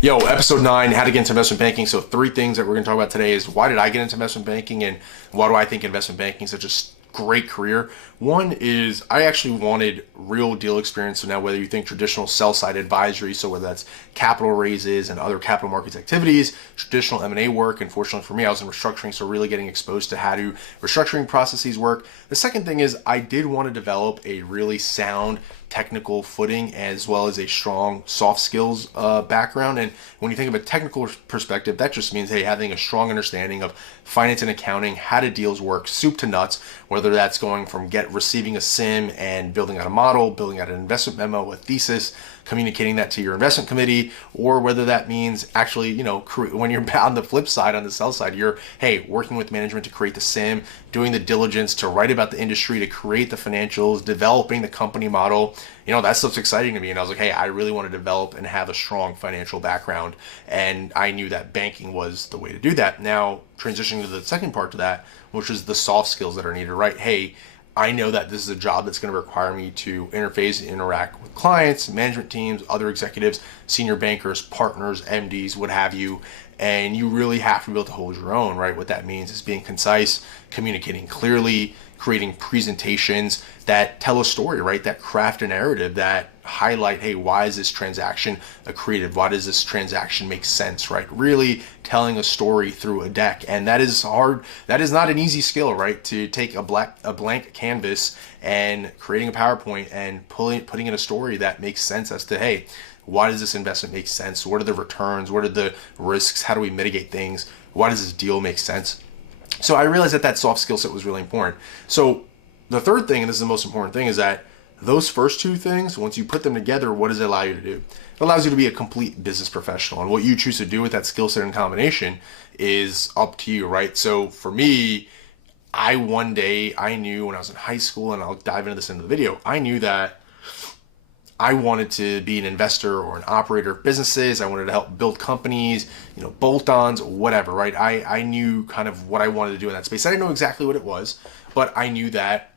Yo, episode 9, how to get into investment banking. So 3 things that we're going to talk about today is why did I get into investment banking and why do I think investment banking is such a great career. One is I actually wanted real deal experience. So now whether you think traditional sell-side advisory, so whether that's capital raises and other capital markets activities, traditional M&A work, and fortunately for me, I was in restructuring, so really getting exposed to how do restructuring processes work. The second thing is I did want to develop a really sound technical footing as well as a strong soft skills background. And when you think of a technical perspective, that just means, hey, having a strong understanding of finance and accounting, how do deals work, soup to nuts, whether that's going from receiving a sim and building out a model, building out an investment memo, a thesis, communicating that to your investment committee, or whether that means actually, when you're on the flip side, on the sell side, you're, hey, working with management to create the sim, doing the diligence to write about the industry, to create the financials, developing the company model. That stuff's exciting to me. And I was like, hey, I really want to develop and have a strong financial background. And I knew that banking was the way to do that. Now, transitioning to the second part to that, which is the soft skills that are needed, right? Hey, I know that this is a job that's going to require me to interface and interact with clients, management teams, other executives, senior bankers, partners, MDs, what have you. And you really have to be able to hold your own, right? What that means is being concise, communicating clearly, creating presentations that tell a story, right? That craft a narrative, that highlight, hey, why is this transaction accretive? Why does this transaction make sense, right? Really telling a story through a deck. And that is hard. That is not an easy skill, right? To take a blank canvas and creating a PowerPoint and putting in a story that makes sense as to, hey, why does this investment make sense? What are the returns? What are the risks? How do we mitigate things? Why does this deal make sense? So I realized that soft skill set was really important. So the third thing, and this is the most important thing, is that those first 2 things, once you put them together, what does it allow you to do? It allows you to be a complete business professional. And what you choose to do with that skill set in combination is up to you, right? So for me, one day I knew when I was in high school, and I'll dive into this in the video, I knew that I wanted to be an investor or an operator of businesses. I wanted to help build companies, bolt-ons, whatever, right? I knew kind of what I wanted to do in that space. I didn't know exactly what it was, but I knew that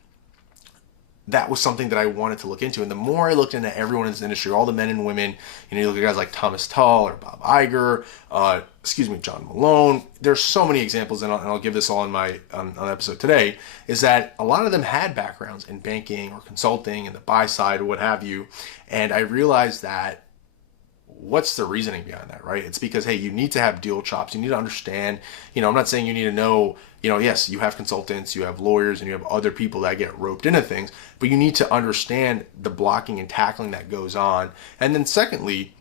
was something that I wanted to look into. And the more I looked into everyone in this industry, all the men and women, you look at guys like Thomas Tull or Bob Iger, John Malone. There's so many examples, and I'll give this all in my on episode today, is that a lot of them had backgrounds in banking or consulting and the buy side or what have you. And I realized that what's the reasoning behind that, right? It's because, hey, you need to have deal chops. You need to understand, I'm not saying you need to know, yes, you have consultants, you have lawyers, and you have other people that get roped into things, but you need to understand the blocking and tackling that goes on. And then secondly,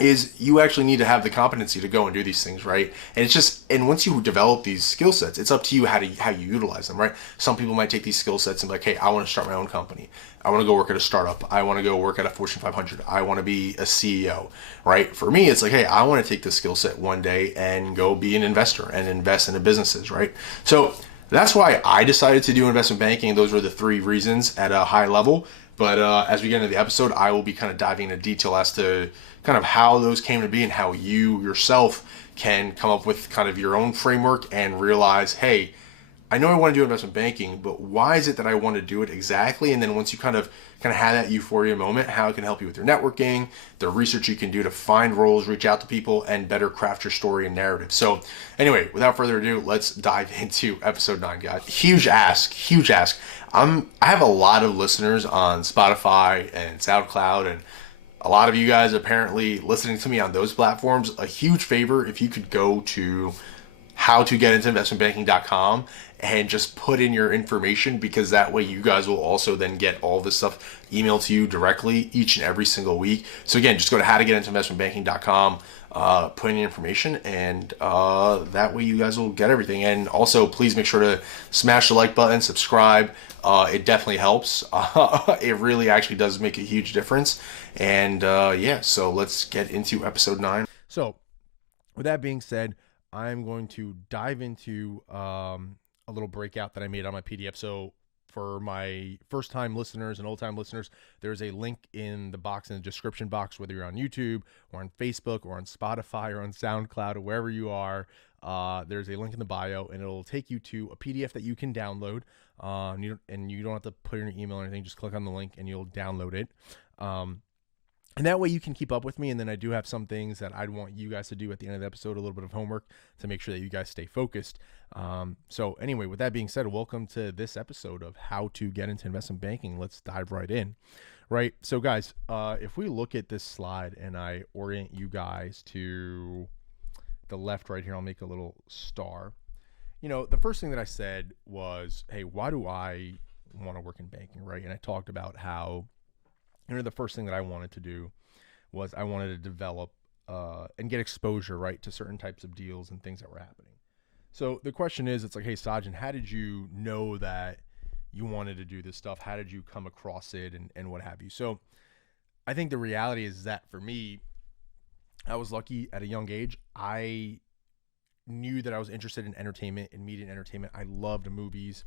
is you actually need to have the competency to go and do these things, right? And once you develop these skill sets, it's up to you how you utilize them, right? Some people might take these skill sets and be like, hey, I want to start my own company. I want to go work at a startup. I want to go work at a Fortune 500. I want to be a CEO, right? For me, it's like, hey, I want to take this skill set one day and go be an investor and invest into businesses, right? So that's why I decided to do investment banking. Those were the 3 reasons at a high level. But as we get into the episode, I will be kind of diving into detail as to kind of how those came to be and how you yourself can come up with kind of your own framework and realize, hey, I know I want to do investment banking, but why is it that I want to do it exactly? And then once you kind of have that euphoria moment, how it can help you with your networking, the research you can do to find roles, reach out to people, and better craft your story and narrative. So anyway, without further ado, let's dive into episode 9, guys. Huge ask. I have a lot of listeners on Spotify and SoundCloud, and a lot of you guys apparently listening to me on those platforms. A huge favor if you could go to howtogetintoinvestmentbanking.com and just put in your information, because that way you guys will also then get all this stuff emailed to you directly each and every single week. So again, just go to howtogetintoinvestmentbanking.com, put in your information, and that way you guys will get everything. And also, please make sure to smash the like button, subscribe. It definitely helps. It really actually does make a huge difference. And so let's get into episode 9. So with that being said, I'm going to dive into a little breakout that I made on my PDF. So for my first-time listeners and old-time listeners, there's a link in the box, in the description box, whether you're on YouTube or on Facebook or on Spotify or on SoundCloud or wherever you are. There's a link in the bio, and it'll take you to a PDF that you can download. You don't have to put in your email or anything. Just click on the link, and you'll download it. And that way you can keep up with me. And then I do have some things that I'd want you guys to do at the end of the episode, a little bit of homework to make sure that you guys stay focused. So anyway, with that being said, welcome to this episode of how to get into investment banking. Let's dive right in. Right. So guys, if we look at this slide and I orient you guys to the left right here, I'll make a little star. The first thing that I said was, hey, why do I want to work in banking? Right. And I talked about how the first thing that I wanted to do was I wanted to develop and get exposure, right, to certain types of deals and things that were happening. So the question is, it's like, hey, Sajin, how did you know that you wanted to do this stuff? How did you come across it and what have you? So I think the reality is that for me, I was lucky at a young age. I knew that I was interested in entertainment and media and entertainment. I loved movies.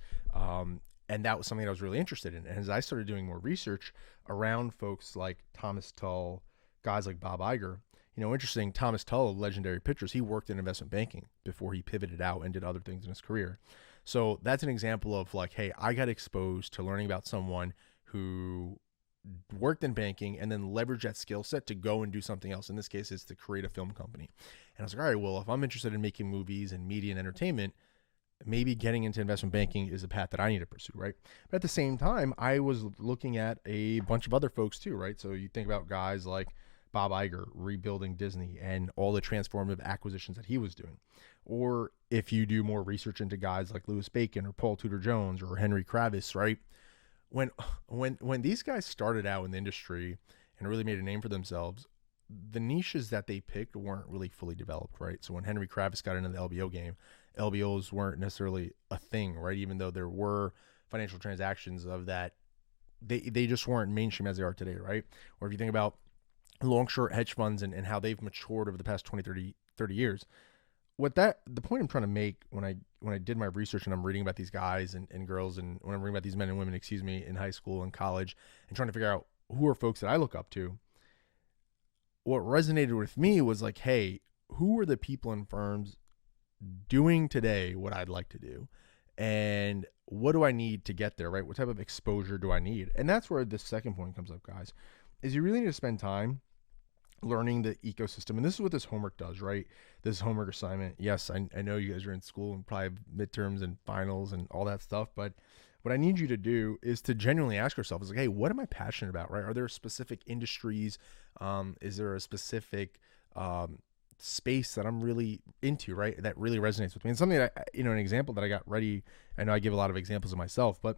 And that was something that I was really interested in. And as I started doing more research around folks like Thomas Tull, guys like Bob Iger, interesting, Thomas Tull, legendary pitchers, he worked in investment banking before he pivoted out and did other things in his career. So that's an example of like, hey, I got exposed to learning about someone who worked in banking and then leveraged that skill set to go and do something else. In this case, it's to create a film company. And I was like, all right, well, if I'm interested in making movies and media and entertainment, maybe getting into investment banking is a path that I need to pursue, right? But at the same time, I was looking at a bunch of other folks too, right? So you think about guys like Bob Iger rebuilding Disney and all the transformative acquisitions that he was doing. Or if you do more research into guys like Louis Bacon or Paul Tudor Jones or Henry Kravis, right? When these guys started out in the industry and really made a name for themselves, the niches that they picked weren't really fully developed, right? So when Henry Kravis got into the LBO game, LBOs weren't necessarily a thing, right? Even though there were financial transactions of that, they just weren't mainstream as they are today, right? Or if you think about long short hedge funds and how they've matured over the past 20, 30 years, the point I'm trying to make when I did my research and I'm reading about these guys and girls and when I'm reading about these men and women, in high school and college and trying to figure out who are folks that I look up to, what resonated with me was like, hey, who are the people in firms doing today what I'd like to do? And what do I need to get there, right? What type of exposure do I need? And that's where the second point comes up, guys, is you really need to spend time learning the ecosystem. And this is what this homework does, right? This homework assignment. Yes, I know you guys are in school and probably have midterms and finals and all that stuff, but what I need you to do is to genuinely ask yourself is like, hey, what am I passionate about, right? Are there specific industries? Is there a specific space that I'm really into, right? That really resonates with me. And something that, an example that I got ready. I know I give a lot of examples of myself, but,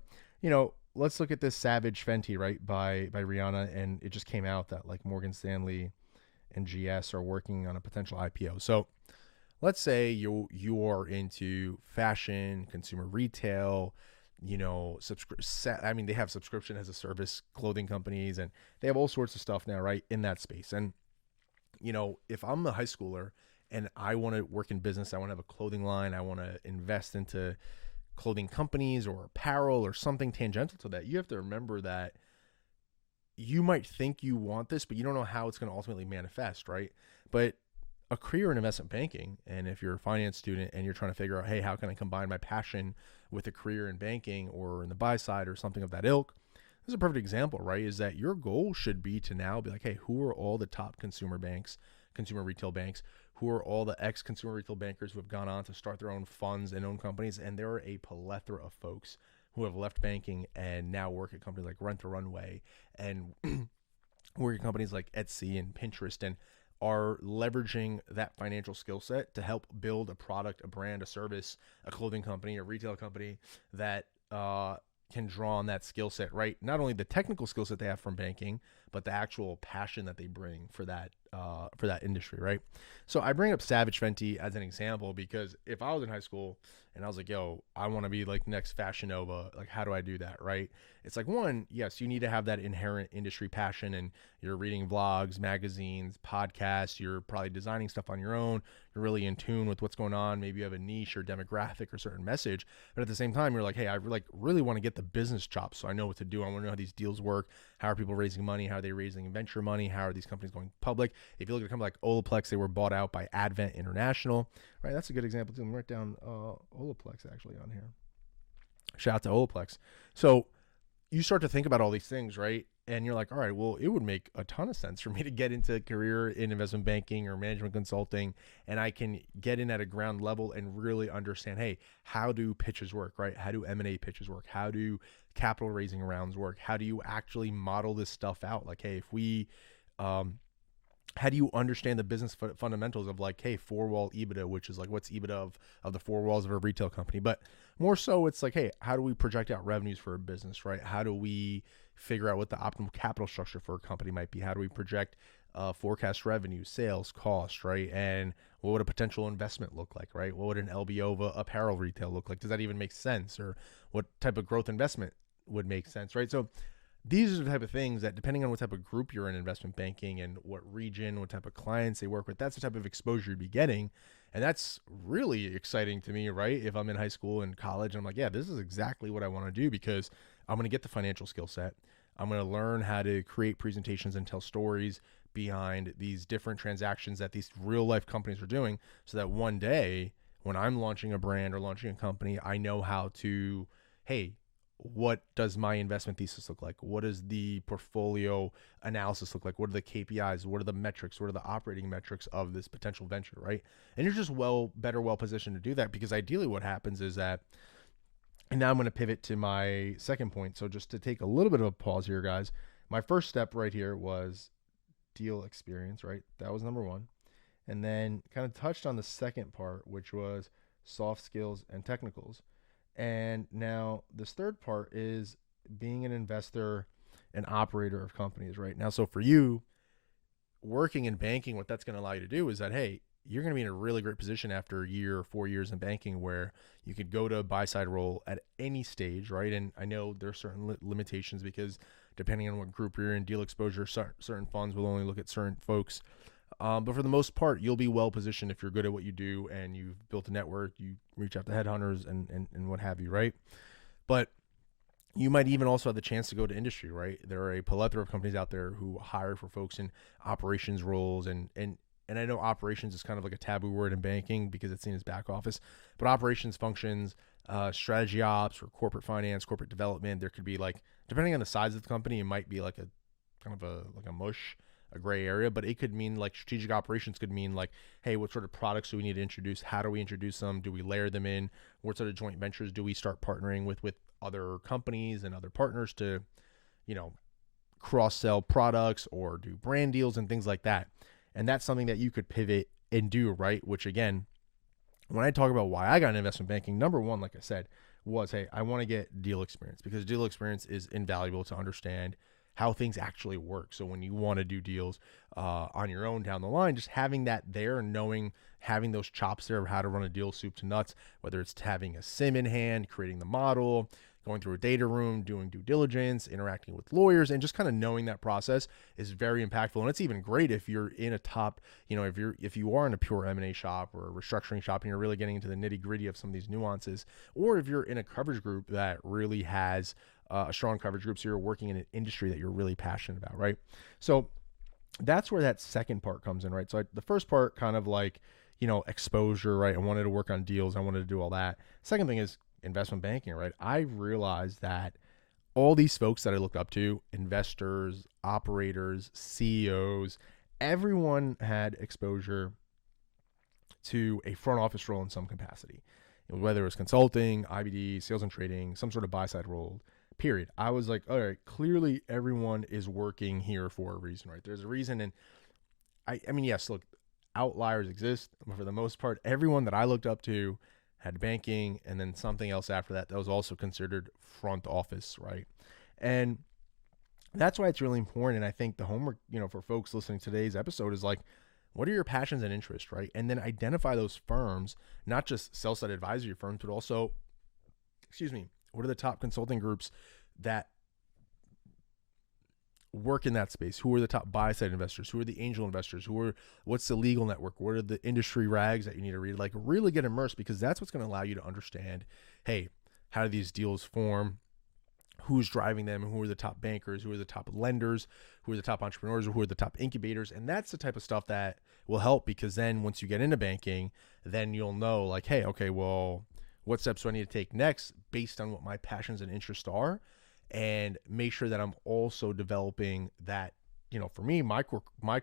let's look at this Savage Fenty, right? By Rihanna. And it just came out that like Morgan Stanley and GS are working on a potential IPO. So let's say you are into fashion, consumer retail, they have subscription as a service clothing companies, and they have all sorts of stuff now, right, in that space. And, if I'm a high schooler and I want to work in business, I want to have a clothing line, I want to invest into clothing companies or apparel or something tangential to that, you have to remember that you might think you want this, but you don't know how it's going to ultimately manifest, right? But a career in investment banking, and if you're a finance student and you're trying to figure out, hey, how can I combine my passion with a career in banking or in the buy side or something of that ilk, this is a perfect example, right? Is that your goal should be to now be like, hey, who are all the top consumer retail banks? Who are all the ex-consumer retail bankers who have gone on to start their own funds and own companies? And there are a plethora of folks who have left banking and now work at companies like Rent the Runway and work at companies like Etsy and Pinterest and are leveraging that financial skill set to help build a product, a brand, a service, a clothing company, a retail company that can draw on that skill set, right? Not only the technical skill set they have from banking, but the actual passion that they bring for that industry, right? So I bring up Savage Fenty as an example because if I was in high school and I was like, yo, I want to be like next Fashion Nova, like how do I do that, right? It's like, one, yes, you need to have that inherent industry passion and you're reading vlogs, magazines, podcasts, you're probably designing stuff on your own, you're really in tune with what's going on, maybe you have a niche or demographic or certain message, but at the same time, you're like, hey, I really want to get the business chops so I know what to do. I want to know how these deals work, how are people raising money, how are they raising venture money, how are these companies going public. If you look at a company like Olaplex, they were bought out by Advent International, right? That's a good example too. I'm write down Olaplex actually on here. Shout out to Olaplex. So you start to think about all these things, right? and you're like, all right, well, it would make a ton of sense for me to get into a career in investment banking or management consulting, and I can get in at a ground level and really understand, hey, how do pitches work, right? How do M&A pitches work? How do capital raising rounds work? How do you actually model this stuff out? Like, hey, if we, how do you understand the business fundamentals of like, hey, four-wall EBITDA, which is like what's EBITDA of the four walls of a retail company? But more so, it's like, hey, how do we project out revenues for a business, right? How do we figure out what the optimal capital structure for a company might be? How do we project forecast revenue, sales, cost, right? And what would a potential investment look like, right? What would an LBO of apparel retail look like? Does that even make sense? Or what type of growth investment would make sense, right? So these are the type of things that, depending on what type of group you're in investment banking and what region, what type of clients they work with, that's the type of exposure you'd be getting. And that's really exciting to me, right? If I'm in high school and college, I'm like, yeah, this is exactly what I want to do, because I'm going to get the financial skill set. I'm going to learn how to create presentations and tell stories behind these different transactions that these real life companies are doing, so that one day when I'm launching a brand or launching a company, I know how to, hey, what does my investment thesis look like? What does the portfolio analysis look like? What are the KPIs? What are the metrics? What are the operating metrics of this potential venture, right? And you're just well positioned to do that, because ideally what happens is that, and now I'm going to pivot to my second point. So just to take a little bit of a pause here, guys, my first step right here was deal experience, right? That was number one. And then kind of touched on the second part, which was soft skills and technicals. And now this third part is being an investor and operator of companies, right? Now, so for you, working in banking, what that's going to allow you to do is that, hey, you're going to be in a really great position after a year or 4 years in banking, where you could go to a buy-side role at any stage, right? And I know there are certain limitations, because depending on what group you're in, deal exposure, certain funds will only look at certain folks. But for the most part, you'll be well positioned if you're good at what you do and you've built a network, you reach out to headhunters and what have you, right? But you might even also have the chance to go to industry, right? There are a plethora of companies out there who hire for folks in operations roles, and I know operations is kind of like a taboo word in banking because it's seen as back office, but operations functions, strategy ops or corporate finance, corporate development, there could be, like, depending on the size of the company, it might be like a kind of a mush, a gray area, but it could mean, like, strategic operations could mean like, hey, what sort of products do we need to introduce? How do we introduce them? Do we layer them in? What sort of joint ventures do we start partnering with other companies and other partners to, cross sell products or do brand deals and things like that? And that's something that you could pivot and do, right? Which, again, when I talk about why I got into investment banking, number one, like I said, was, hey, I want to get deal experience, because deal experience is invaluable to understand how things actually work. So when you want to do deals on your own down the line, just having that there and knowing, having those chops there of how to run a deal soup to nuts, whether it's having a sim in hand, creating the model, going through a data room, doing due diligence, interacting with lawyers, and just kind of knowing that process is very impactful. And it's even great if you're in a top, if you are in a pure M&A shop or a restructuring shop and you're really getting into the nitty gritty of some of these nuances, or if you're in a coverage group that really has a strong coverage group, so you're working in an industry that you're really passionate about, right? So that's where that second part comes in, right? So the first part, kind of like, exposure, right? I wanted to work on deals. I wanted to do all that. Second thing is investment banking, right? I realized that all these folks that I looked up to, investors, operators, CEOs, everyone had exposure to a front office role in some capacity, whether it was consulting, IBD, sales and trading, some sort of buy-side role, period. I was like, all right, clearly everyone is working here for a reason, right? There's a reason. And I mean, yes, look, outliers exist, but for the most part, everyone that I looked up to had banking and then something else after that was also considered front office, right? And that's why it's really important. And I think the homework, for folks listening to today's episode is like, what are your passions and interests, right? And then identify those firms, not just sell-side advisory firms, but also, what are the top consulting groups that work in that space? Who are the top buy-side investors? Who are the angel investors? What's the legal network? What are the industry rags that you need to read? Like, really get immersed, because that's what's going to allow you to understand, hey, how do these deals form? Who's driving them? Who are the top bankers? Who are the top lenders? Who are the top entrepreneurs? Who are the top incubators? And that's the type of stuff that will help, because then once you get into banking, then you'll know, like, hey, okay, well, what steps do I need to take next based on what my passions and interests are? and make sure that I'm also developing that, for me, my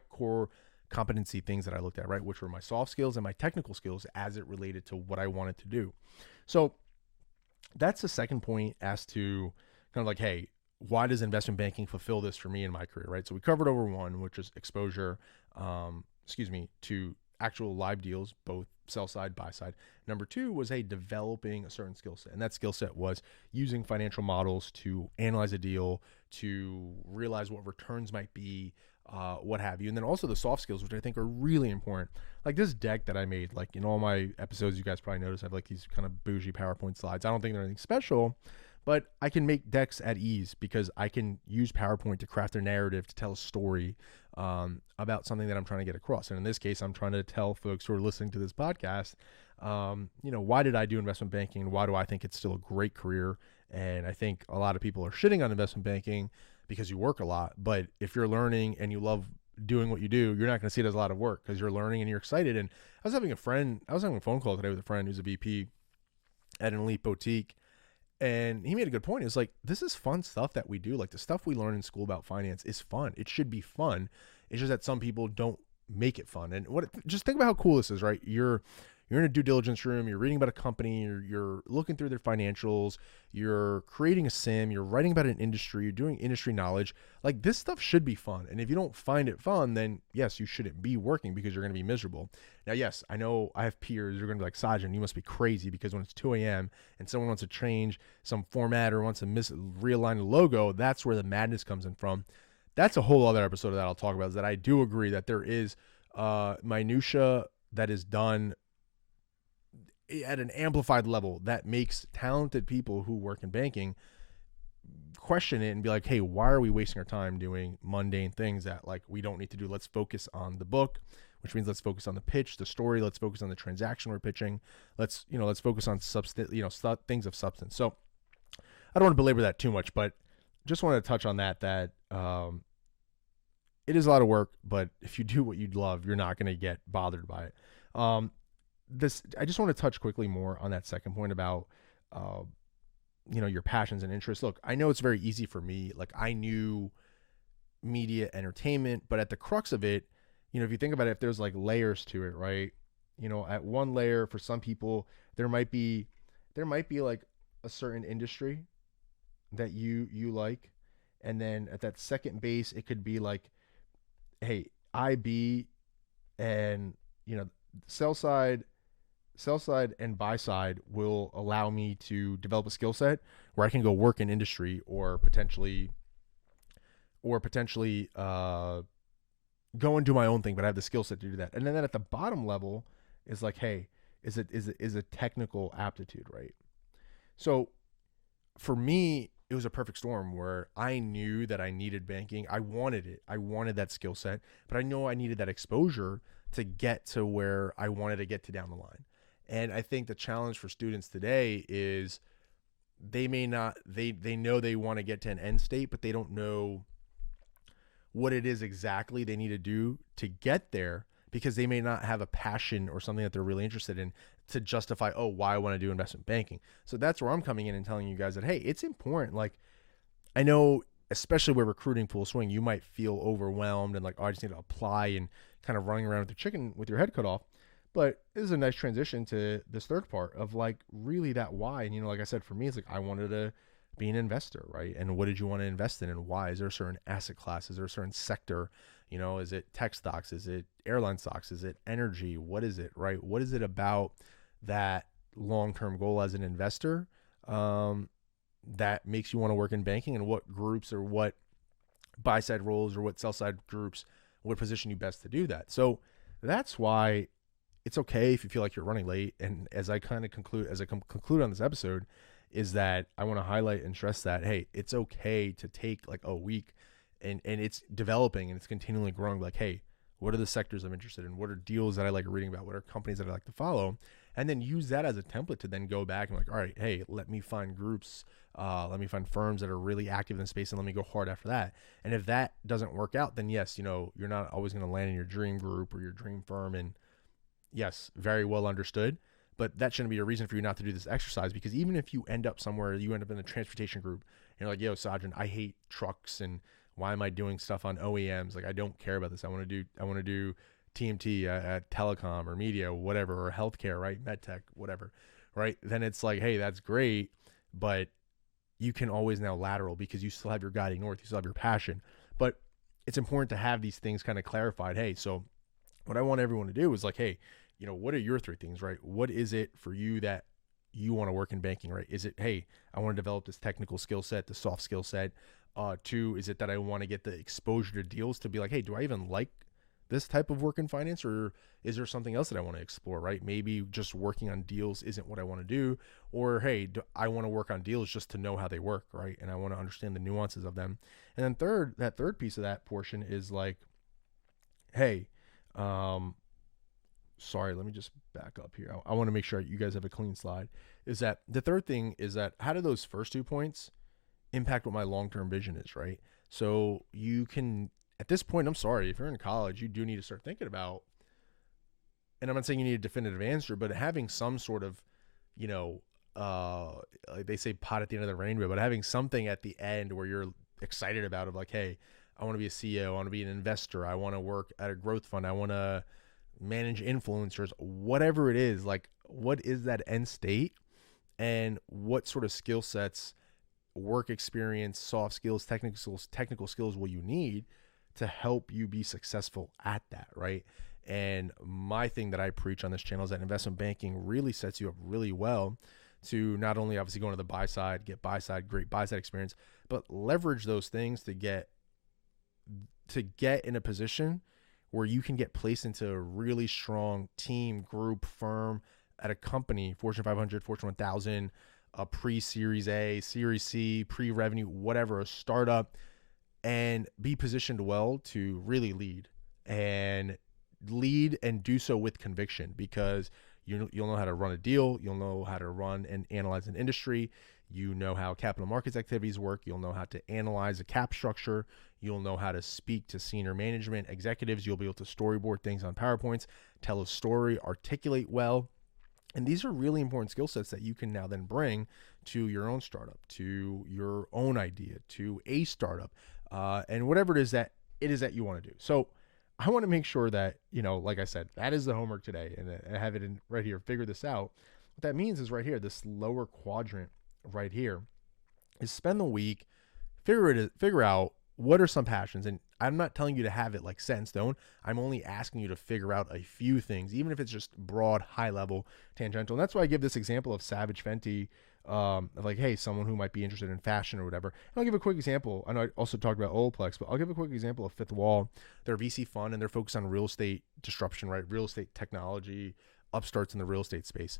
core competency things that I looked at, right, which were my soft skills and my technical skills as it related to what I wanted to do. So that's the second point as to kind of like, hey, why does investment banking fulfill this for me in my career, right? So we covered over one, which is exposure, to actual live deals, both sell side, buy side. Number two was, hey, developing a certain skill set. And that skill set was using financial models to analyze a deal, to realize what returns might be, what have you. And then also the soft skills, which I think are really important. Like this deck that I made, like in all my episodes, you guys probably noticed I have like these kind of bougie PowerPoint slides. I don't think they're anything special, but I can make decks at ease because I can use PowerPoint to craft a narrative to tell a story about something that I'm trying to get across. And in this case, I'm trying to tell folks who are listening to this podcast, why did I do investment banking? Why do I think it's still a great career? And I think a lot of people are shitting on investment banking because you work a lot. But if you're learning and you love doing what you do, you're not going to see it as a lot of work because you're learning and you're excited. And I was having a phone call today with a friend who's a VP at an elite boutique. And he made a good point. It's like, this is fun stuff that we do. Like the stuff we learn in school about finance is fun. It should be fun. It's just that some people don't make it fun. And just think about how cool this is, right? You're in a due diligence room, you're reading about a company, you're looking through their financials, you're creating a sim, you're writing about an industry, you're doing industry knowledge. Like this stuff should be fun. And if you don't find it fun, then yes, you shouldn't be working because you're going to be miserable. Now, yes, I know I have peers who are going to be like, Sajin, you must be crazy because when it's 2 a.m. and someone wants to change some format or wants to realign the logo, that's where the madness comes in from. That's a whole other episode that I'll talk about, is that I do agree that there is minutia that is done at an amplified level that makes talented people who work in banking question it and be like, hey, why are we wasting our time doing mundane things that like we don't need to do? Let's focus on the book, which means let's focus on the pitch, the story. Let's focus on the transaction we're pitching. Let's focus on things of substance. So I don't want to belabor that too much, but just wanted to touch on that it is a lot of work, but if you do what you love, you're not going to get bothered by it. I just want to touch quickly more on that second point about, your passions and interests. Look, I know it's very easy for me. Like I knew media entertainment, but at the crux of it, if you think about it, if there's like layers to it, right? At one layer for some people, there might be like a certain industry that you like. And then at that second base, it could be like, hey, IB and, sell side and buy side will allow me to develop a skill set where I can go work in industry or potentially go and do my own thing, but I have the skill set to do that. And then at the bottom level is like, hey, is a technical aptitude, right? So for me, it was a perfect storm where I knew that I needed banking. I wanted it. I wanted that skill set, but I know I needed that exposure to get to where I wanted to get to down the line. And I think the challenge for students today is they know they want to get to an end state, but they don't know what it is exactly they need to do to get there because they may not have a passion or something that they're really interested in to justify, why I want to do investment banking. So that's where I'm coming in and telling you guys that, hey, it's important. Like I know, especially where recruiting full swing, you might feel overwhelmed and like, I just need to apply and kind of running around with the chicken with your head cut off. But this is a nice transition to this third part of like really that why. And, like I said, for me, it's like I wanted to be an investor, right? And what did you want to invest in and why? Is there a certain asset class? Is there a certain sector? Is it tech stocks? Is it airline stocks? Is it energy? What is it, right? What is it about that long-term goal as an investor that makes you want to work in banking, and what groups or what buy-side roles or what sell-side groups would position you best to do that? So that's why it's okay if you feel like you're running late. And as I conclude on this episode, is that I want to highlight and stress that, hey, it's okay to take like a week and it's developing and it's continually growing. Like, hey, what are the sectors I'm interested in? What are deals that I like reading about? What are companies that I like to follow? And then use that as a template to then go back and like, all right, hey, let me find groups, let me find firms that are really active in the space and let me go hard after that. And if that doesn't work out, then yes, you're not always going to land in your dream group or your dream firm. And yes, very well understood. But that shouldn't be a reason for you not to do this exercise, because even if you end up somewhere, you end up in the transportation group you're like, yo, Sajin, I hate trucks and why am I doing stuff on OEMs? Like, I don't care about this. I want to do TMT at telecom or media, whatever, or healthcare, right? MedTech, whatever, right? Then it's like, hey, that's great, but you can always now lateral because you still have your guiding north, you still have your passion. But it's important to have these things kind of clarified. Hey, so what I want everyone to do is like, hey, what are your 3 things, right? What is it for you that you want to work in banking, right? Is it, hey, I want to develop this technical skill set, the soft skill set? 2, is it that I want to get the exposure to deals to be like, hey, do I even like this type of work in finance, or is there something else that I want to explore, right? Maybe just working on deals isn't what I want to do, or hey, I want to work on deals just to know how they work, right? And I want to understand the nuances of them. And then that third piece of that portion is like, hey, sorry, let me just back up here. I want to make sure you guys have a clean slide. Is that the third thing is that how do those first 2 points impact what my long-term vision is, right? So you can, at this point, I'm sorry, if you're in college, you do need to start thinking about, and I'm not saying you need a definitive answer, but having some sort of, like they say pot at the end of the rainbow, but having something at the end where you're excited about, of like, hey, I want to be a CEO, I want to be an investor, I want to work at a growth fund, I want to manage influencers, whatever it is, like what is that end state and what sort of skill sets, work experience, soft skills, technical skills will you need to help you be successful at that, right? And my thing that I preach on this channel is that investment banking really sets you up really well to not only obviously go into the buy side, get buy side, great buy side experience, but leverage those things to get in a position where you can get placed into a really strong team, group, firm at a company, Fortune 500, Fortune 1000, a pre-Series A, Series C, pre-revenue, whatever, a startup, and be positioned well to really lead and do so with conviction, because you'll know how to run a deal, you'll know how to run and analyze an industry, you know how capital markets activities work, you'll know how to analyze a cap structure, you'll know how to speak to senior management executives, you'll be able to storyboard things on PowerPoints, tell a story, articulate well. And these are really important skill sets that you can now then bring to your own startup, to your own idea, to a startup, and whatever it is that you want to do. So I want to make sure that, like I said, that is the homework today, and I have it in right here. Figure this out. What that means is right here, this lower quadrant right here, is spend the week, figure out what are some passions. And I'm not telling you to have it like set in stone. I'm only asking you to figure out a few things, even if it's just broad, high level, tangential. And that's why I give this example of Savage Fenty, of like, hey, someone who might be interested in fashion or whatever. And I'll give a quick example. I know I also talked about Olaplex, but I'll give a quick example of Fifth Wall. They're a VC fund and they're focused on real estate disruption, right? Real estate technology, upstarts in the real estate space.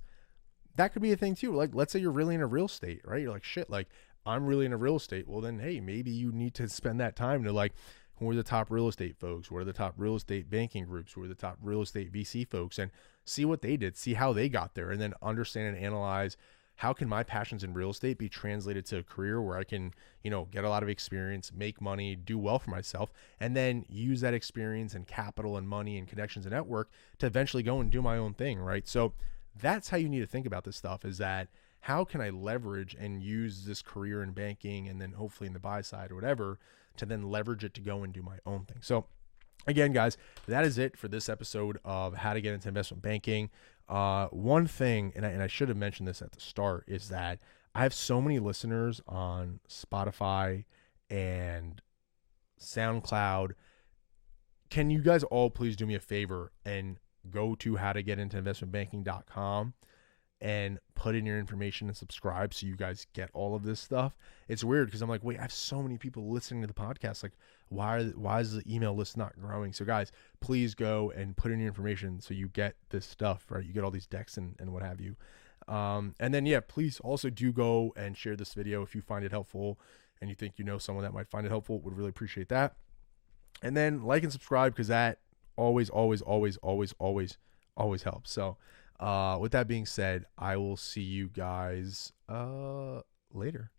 That could be a thing too. Like, let's say you're really into real estate, right? You're like, shit, like I'm really into real estate. Well, then, hey, maybe you need to spend that time to like, who are the top real estate folks? What are the top real estate banking groups? Who are the top real estate VC folks? And see what they did, see how they got there, and then understand and analyze how can my passions in real estate be translated to a career where I can, get a lot of experience, make money, do well for myself, and then use that experience and capital and money and connections and network to eventually go and do my own thing, right? So that's how you need to think about this stuff, is that how can I leverage and use this career in banking and then hopefully in the buy side or whatever to then leverage it to go and do my own thing. So again, guys, that is it for this episode of how to get into investment banking. One thing, and I should have mentioned this at the start, is that I have so many listeners on Spotify and SoundCloud. Can you guys all please do me a favor and go to howtogetintoinvestmentbanking.com and put in your information and subscribe so you guys get all of this stuff? It's weird because I'm like, wait, I have so many people listening to the podcast. Like, why is the email list not growing? So guys, please go and put in your information so you get this stuff, right? You get all these decks and what have you. And then, yeah, please also do go and share this video if you find it helpful and you think someone that might find it helpful. Would really appreciate that. And then like and subscribe, because that always helps. So with that being said, I will see you guys later.